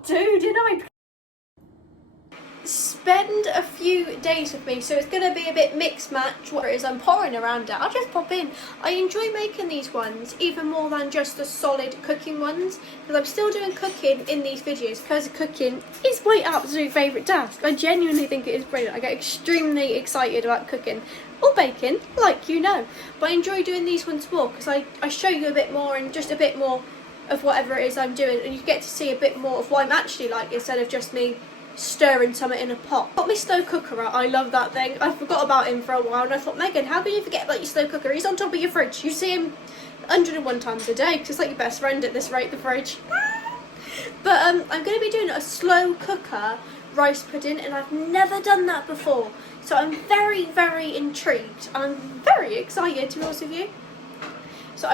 forgot to, didn't I? Spend a few days with me, so it's going to be a bit mixed match what it is I'm pouring around it. I'll just pop in. I enjoy making these ones even more than just the solid cooking ones, because I'm still doing cooking in these videos because cooking is my absolute favourite task. I genuinely think it is brilliant. I get extremely excited about cooking or baking, like you know, but I enjoy doing these ones more because I show you a bit more and just a bit more of whatever it is I'm doing, and you get to see a bit more of what I'm actually like instead of just me stirring something in a pot. Got my slow cooker out. I love that thing. I forgot about him for a while and I thought, Megan, how can you forget about your slow cooker? He's on top of your fridge. You see him 101 times a day because it's like your best friend at this rate, the fridge. But I'm going to be doing a slow cooker rice pudding, and I've never done that before, so I'm very, very intrigued and I'm very excited, to be honest with you. So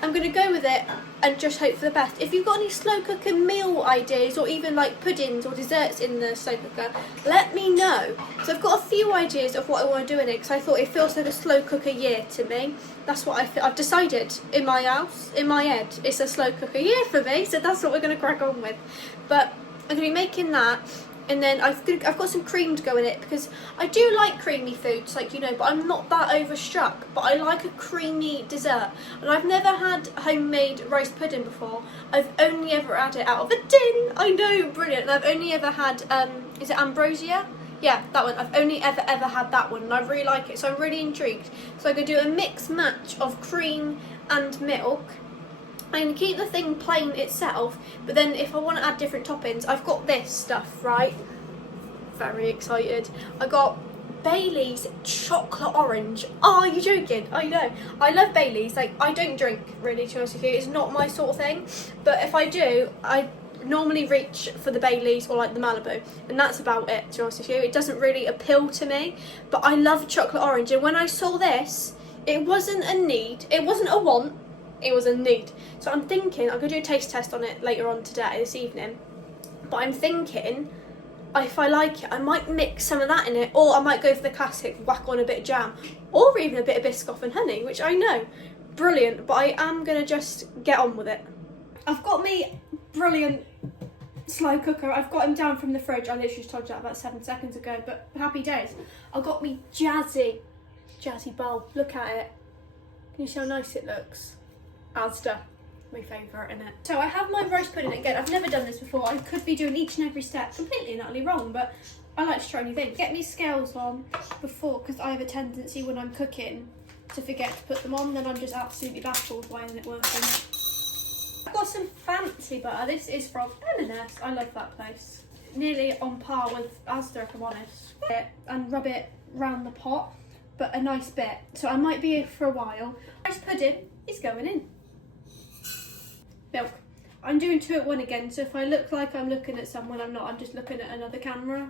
I'm going to go with it and just hope for the best. If you've got any slow cooking meal ideas or even like puddings or desserts in the slow cooker, let me know. So I've got a few ideas of what I want to do in it because I thought it feels like a slow cooker year to me. That's what I've decided in my house, in my head. It's a slow cooker year for me, so that's what we're going to crack on with. But I'm going to be making that. And then I've got some cream to go in it because I do like creamy foods, like you know, but I'm not that overstruck. But I like a creamy dessert, and I've never had homemade rice pudding before. I've only ever had it out of a tin. I know, brilliant. And I've only ever had is it ambrosia? Yeah, that one. I've only ever had that one, and I really like it. So I'm really intrigued. So I'm gonna do a mix match of cream and milk. I'm going to keep the thing plain itself, but then if I want to add different toppings, I've got this stuff, right? Very excited. I got Bailey's chocolate orange. Oh, are you joking? I know. I love Bailey's. Like, I don't drink, really, to be honest with you. It's not my sort of thing. But if I do, I normally reach for the Bailey's or like the Malibu, and that's about it, to be honest with you. It doesn't really appeal to me, but I love chocolate orange. And when I saw this, it wasn't a need. It wasn't a want. It was a need. So I'm thinking I'm going to do a taste test on it later on today, this evening. But I'm thinking, if I like it, I might mix some of that in it, or I might go for the classic, whack on a bit of jam, or even a bit of Biscoff and honey, which I know, brilliant, but I am going to just get on with it. I've got me brilliant slow cooker. I've got him down from the fridge. I literally just told you that about 7 seconds ago, but happy days. I've got me jazzy bowl. Look at it. Can you see how nice it looks? Asda, my favourite in it. So I have my rice pudding again. I've never done this before. I could be doing each and every step completely and utterly wrong, but I like to try new things. Get me scales on before, because I have a tendency when I'm cooking to forget to put them on, then I'm just absolutely baffled why isn't it working. I've got some fancy butter. This is from M&S. I love that place. Nearly on par with Asda, if I'm honest. And rub it round the pot, but a nice bit. So I might be here for a while. Rice pudding is going in. Milk. I'm doing 2 at 1 again, so if I look like I'm looking at someone, I'm not. I'm just looking at another camera.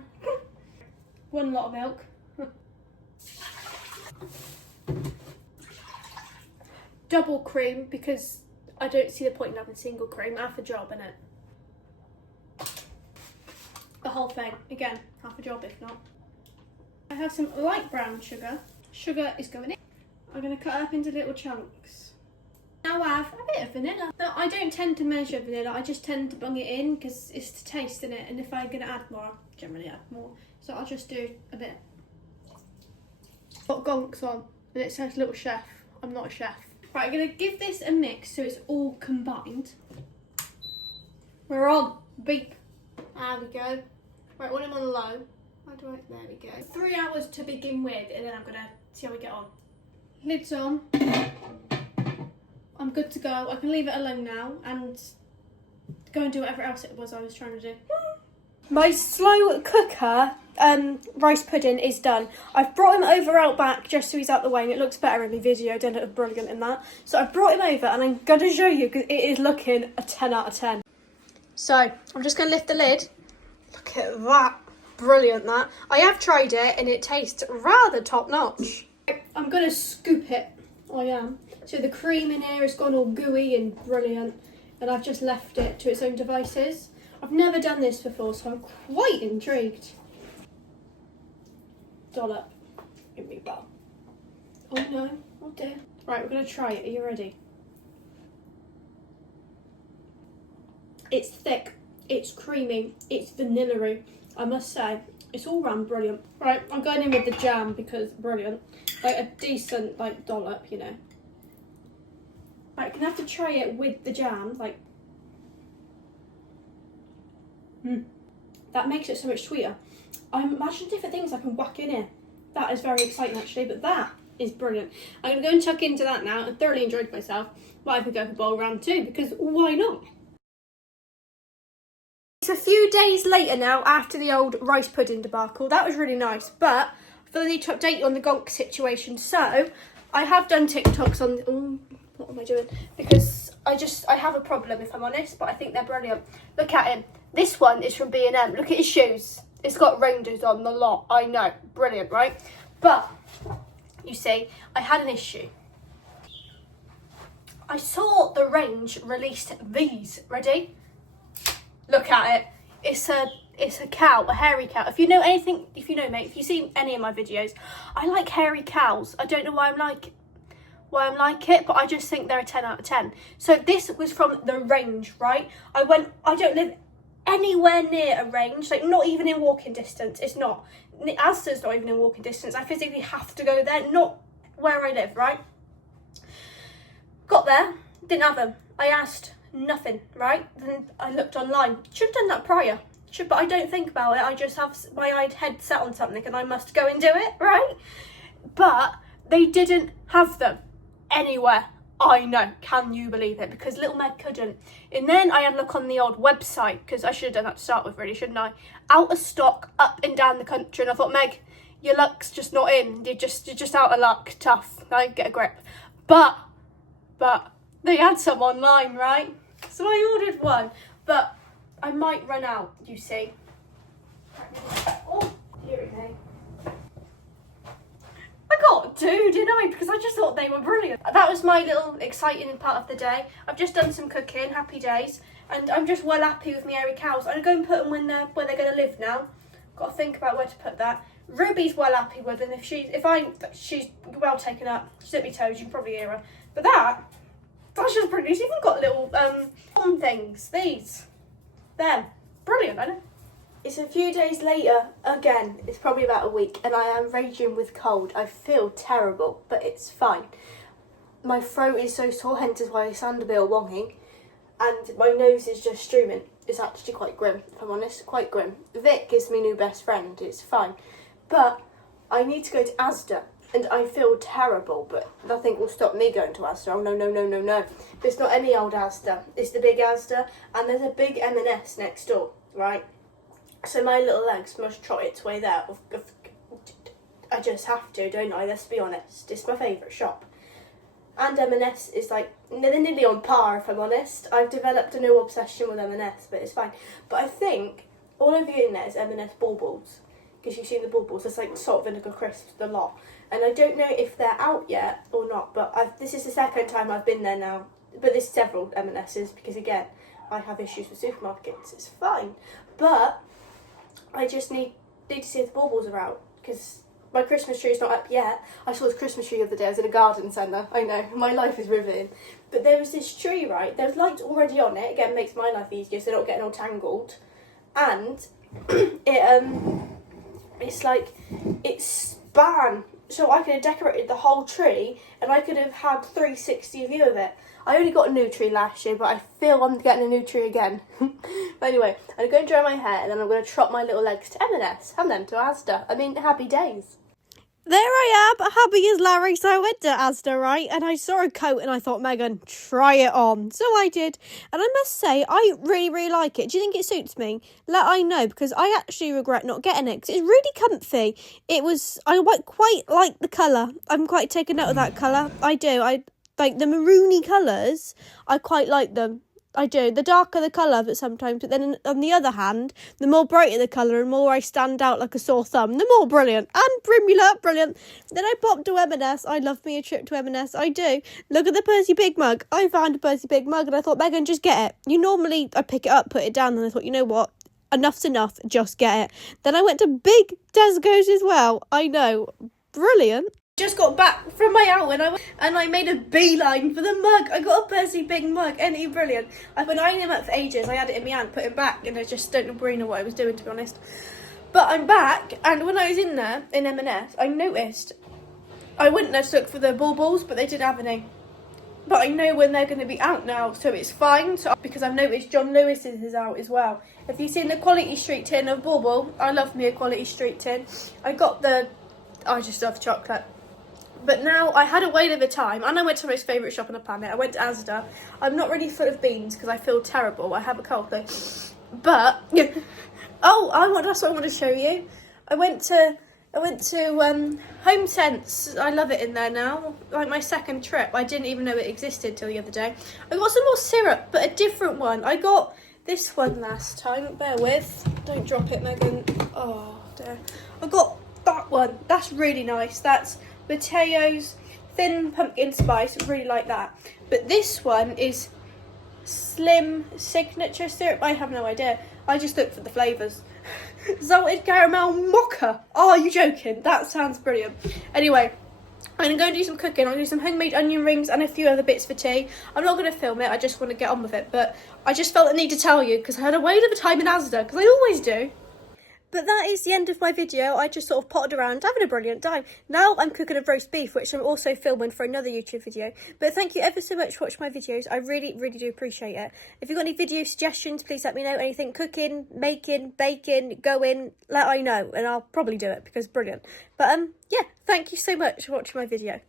1 lot of milk. Double cream, because I don't see the point in having single cream. Half a job, innit? The whole thing. Again, half a job if not. I have some light brown sugar. Sugar is going in. I'm going to cut it up into little chunks. Now I have a bit of vanilla. Now, I don't tend to measure vanilla, I just tend to bung it in because it's to taste in it, and if I'm going to add more, I'll generally add more. So I'll just do a bit. Got gonks on, and it says little chef. I'm not a chef. Right, I'm going to give this a mix so it's all combined. We're on. Beep. There we go. Right, when I'm on low, how do I, there we go. 3 hours to begin with, and then I'm going to see how we get on. Lids on. I'm good to go. I can leave it alone now and go and do whatever else it was I was trying to do. My slow cooker rice pudding is done. I've brought him over out back just so he's out the way, and it looks better in the video. I don't look brilliant in that. So I've brought him over and I'm going to show you because it is looking a 10 out of 10. So I'm just going to lift the lid. Look at that. Brilliant that. I have tried it and it tastes rather top notch. I'm going to scoop it. I am. So the cream in here has gone all gooey and brilliant, and I've just left it to its own devices. I've never done this before, so I'm quite intrigued. Dollop. Give me that. Oh no, oh dear. Right, we're going to try it. Are you ready? It's thick. It's creamy. It's vanilla-y, I must say. It's all round brilliant. Right, I'm going in with the jam because brilliant. Like a decent like dollop, you know. Right, I'm gonna have to try it with the jam, like. That makes it so much sweeter. I imagine different things I can whack in here. That is very exciting actually, but that is brilliant. I'm gonna go and chuck into that now. I thoroughly enjoyed myself. Might even go for bowl round 2 because why not? It's a few days later now after the old rice pudding debacle. That was really nice, but I feel I need to update you on the gonk situation. So I have done TikToks on. What am I doing? Because I have a problem if I'm honest, but I think they're brilliant. Look at him. This one is from B&M. Look at his shoes. It's got reindeers on the lot. I know, brilliant, right? But you see, I had an issue. I saw the range released these. Ready? Look at it. It's a cow, a hairy cow. If you know anything, if you know, mate, if you see any of my videos, I like hairy cows. I don't know why I'm like it, but I just think they're a 10 out of 10. So this was from the range, right? I don't live anywhere near a range, like not even in walking distance. It's not. Asda's not even in walking distance. I physically have to go there, not where I live, right? Got there, didn't have them. I asked, nothing, right? Then I looked online. Should have done that prior. But I don't think about it. I just have my head set on something and I must go and do it, right? But they didn't have them anywhere. I know, can you believe it? Because little Meg couldn't. And then I had a look on the old website, because I should have done that to start with really, shouldn't I? Out of stock, up and down the country. And I thought, Meg, your luck's just not in. You're just out of luck. Tough. Like, get a grip. But they had some online, right? So I ordered one. But I might run out, you see. Oh, here we go. I got 2, didn't I? Because I just thought they were brilliant. That was my little exciting part of the day. I've just done some cooking, happy days, and I'm just well happy with my hairy cows. I'm going to go and put them where they're going to live now. Got to think about where to put that. Ruby's well happy with them. She's well taken up. She's at my toes. You can probably hear her. But that's just brilliant. It's even got little arm things. Them, brilliant. I know. It's a few days later, again, it's probably about a week, and I am raging with cold. I feel terrible, but it's fine. My throat is so sore, hence is why I sound a bit wonging, and my nose is just streaming. It's actually quite grim, if I'm honest, quite grim. Vic is my new best friend, it's fine. But I need to go to Asda, and I feel terrible, but nothing will stop me going to Asda. Oh, no. But it's not any old Asda, it's the big Asda, and there's a big M&S next door, right? So my little legs must trot its way there. I just have to, don't I? Let's be honest. It's my favourite shop. And M&S is like, they're nearly on par, if I'm honest. I've developed a new obsession with M&S, but it's fine. But I think all over the internet is M&S baubles. Because you've seen the baubles. It's like salt vinegar crisps, the lot. And I don't know if they're out yet or not, but this is the second time I've been there now. But there's several M&S's, because again, I have issues with supermarkets. It's fine. But I just need to see if the baubles are out, because my Christmas tree is not up yet. I saw this Christmas tree the other day. I was in a garden centre. I know, my life is riveting. But there was this tree, right? There's lights already on it. Again, makes my life easier, so they're not getting all tangled. And it's like, it's span. So I could have decorated the whole tree, and I could have had 360 view of it. I only got a new tree last year, but I feel I'm getting a new tree again. But anyway, I'm going to dry my hair, and then I'm going to trot my little legs to M&S, and then to Asda. I mean, happy days. There I am, happy as Larry. So I went to Asda, right, and I saw a coat and I thought, Megan, try it on. So I did, and I must say, I really, really like it. Do you think it suits me? Let I know, because I actually regret not getting it, because it's really comfy. I quite like the colour. I'm quite taken note of that colour. I do. I like the maroony colours. I quite like them. I do. The darker the colour, but sometimes. But then on the other hand, the more brighter the colour and more I stand out like a sore thumb, the more brilliant. And Primula, brilliant. Then I popped to M&S. I love me a trip to M&S. I do. Look at the Percy Pig mug. I found a Percy Pig mug and I thought, Megan, just get it. I pick it up, put it down, and I thought, you know what? Enough's enough. Just get it. Then I went to big Tesco's as well. I know. Brilliant. Just got back from my out and I made a beeline for the mug. I got a Percy Pig mug, ain't he brilliant? I've been eyeing him up for ages. I had it in my hand, put him back, and I just don't really know what I was doing, to be honest. But I'm back, and when I was in there, in M&S, I noticed, I went there to look for the baubles, but they didn't have any. But I know when they're going to be out now, so it's fine, because I've noticed John Lewis's is out as well. Have you seen the Quality Street tin of bauble? I love me a Quality Street tin. I just love chocolate. But now, I had a whale of a time, and I went to my most favourite shop on the planet. I went to Asda. I'm not really full of beans, because I feel terrible. I have a cold, though. But, that's what I want to show you. I went to Home Sense. I love it in there now. Like my second trip. I didn't even know it existed till the other day. I got some more syrup, but a different one. I got this one last time. Bear with. Don't drop it, Megan. Oh, dear. I got that one. That's really nice. That's Mateo's thin pumpkin spice. Really like that. But this one is Slim Signature syrup. I have no idea. I just looked for the flavours. Salted caramel mocha. Oh, are you joking? That sounds brilliant. Anyway, I'm going to go do some cooking. I'm going to do some homemade onion rings and a few other bits for tea. I'm not going to film it. I just want to get on with it. But I just felt the need to tell you because I had a whale of a time in Asda, because I always do. But that is the end of my video. I just sort of potted around, having a brilliant time. Now I'm cooking a roast beef, which I'm also filming for another YouTube video. But thank you ever so much for watching my videos. I really, really do appreciate it. If you've got any video suggestions, please let me know. Anything cooking, making, baking, going, let I know. And I'll probably do it because it's brilliant. But yeah, thank you so much for watching my video.